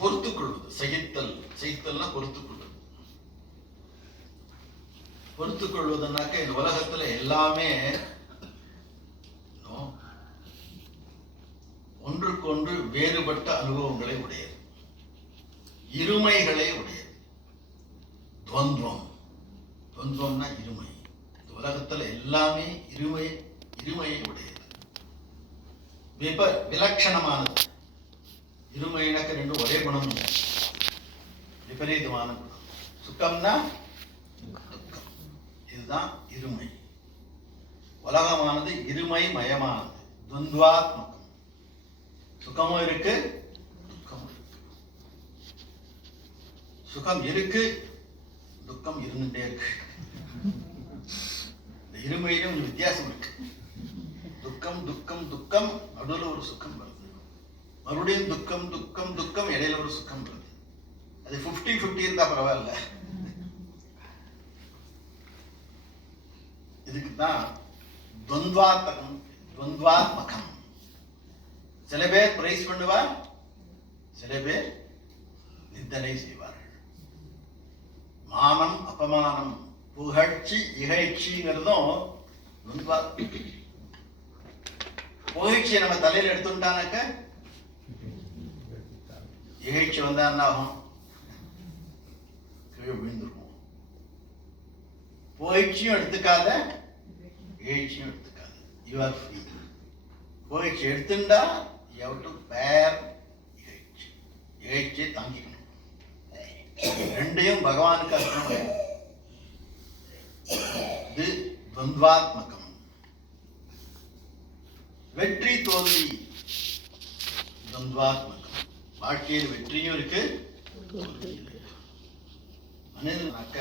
பொறுத்துக் கொள்வது. சகித்தல், சகித்தல்னா பொறுத்துக் கொள்வது. பொறுத்துக் கொள்வதுனாக்க இந்த உலகத்துல எல்லாமே ஒன்றுக்கொன்று வேறுபட்ட அனுபவங்களை உடையது, இருமைகளை உடையது. துவந்துவம், துவந்துவம்னா இருமை. இந்த உலகத்துல எல்லாமே இருமையை உடையது, விலட்சணமானது. இருமையினக்கு ரெண்டு ஒரே குணம், விபரீதமான குணம். சுகம்னா துக்கம், இதுதான் இருமை. உலகமானது இருமை மயமானது, துவந்துவாத்மகம். சுகமும் இருக்கு, துக்கமும் இருக்கு. சுகம் இருக்கு, துக்கம் இருந்துட்டே இருக்கு. இந்த இருமையிலும் ஒரு வித்தியாசம் இருக்கு. துக்கம் துக்கம் துக்கம், நடுவில் ஒரு சுகம் வருது. மறுபடியும் துக்கம் துக்கம் துக்கம், இடையில ஒரு சுகம் வருது. அது 50-50 இருந்தா பரவாயில்ல. இதுக்கு தான் துவந்துவாத்மகம். சில பேர் பிரைஸ் பண்ணுவார், சில பேர் நிந்தனை செய்வார்கள். மானம் அபமானம், புகழ்ச்சி இகழ்ச்சிங்கிறதும் புகழ்ச்சியை நம்ம தலையில எடுத்துட்டானாக்க இகழ்ச்சி வந்தா என்ன ஆகும்? கீழே விழுந்துருவோம். புகழ்ச்சியும் எடுத்துக்காத, இகழ்ச்சியும் எடுத்துக்காத. You are free. புகழ்ச்சி எடுத்துட்டா you have to bear இகழ்ச்சி. இகழ்ச்சியை தாங்கிக்கணும். ரெண்டையும் பகவானுக்கு அர்ப்பணம். இது துவந்துவாத்மகம். வெற்றி தோல்வி துவந்துவாத்மகம். வாழ்க்கையில் வெற்றியும் இருக்கு, தோல்வியும் இருக்கு. மனிதனாக்க